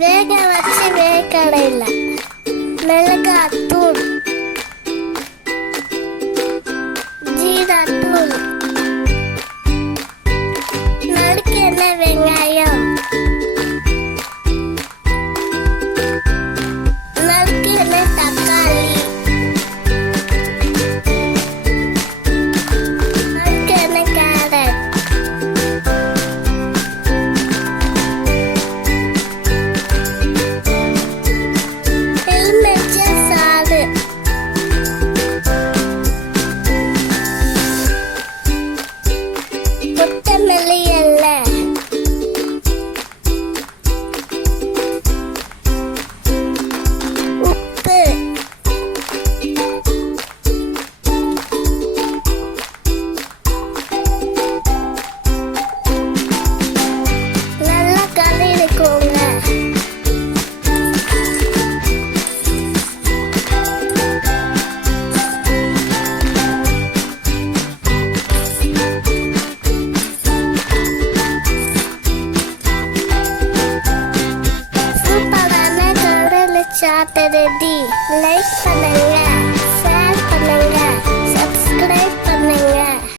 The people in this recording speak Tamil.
வேக வச்சு வேர்க்கடையில் மிளகாத்தூள், ஜீராத்தூள், நறுக்கின வெங்காயம், நறுக்கின தக்காளி, நறுக்கின கேரட், எலுமிச்சை சாறு, கொத்தமல்லி இலை, உப்பு, நல்லா கலரிக்கோங்க. சூப்பரான கடலை சாட் ரெடி. லைக் பண்ணுங்க, ஷேர் பண்ணுங்க, சப்ஸ்கிரைப்